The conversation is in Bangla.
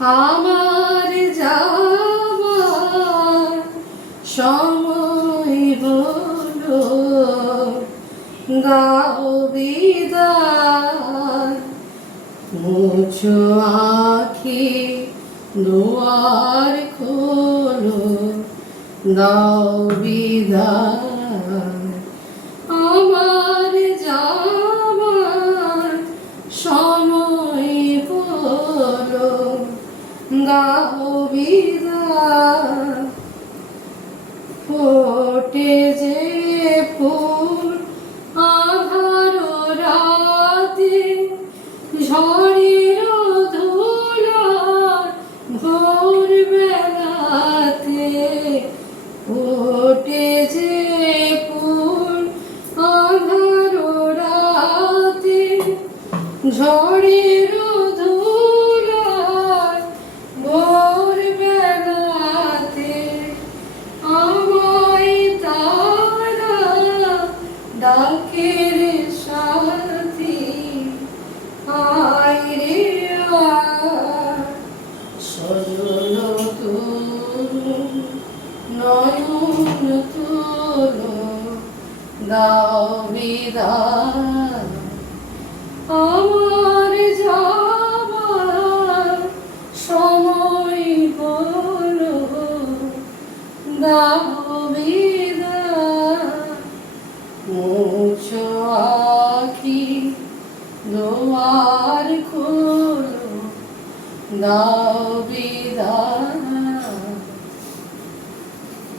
আমার যাবার সময় হলো, দাও বিদায়। মুছো আঁখি দুয়ার খোলো, দাও বিদায়। আমার যাবার সময় হলো, দাও বিদায়। ফোটে যে ফুল আঁধার রাতে, ঝড়ের ধুলার ভোর বেলাতে। ফোটে যে ফুল আঁধার রাতে, ঝড়ের ধুলার ভোর বেলাতে। আমায় তারা ডাকে রে সাথী, আয় রে আয়। সজল তরুণ নয়ন তোলো, দাও বিদায়। আমার যাবার সময় হলো, দাও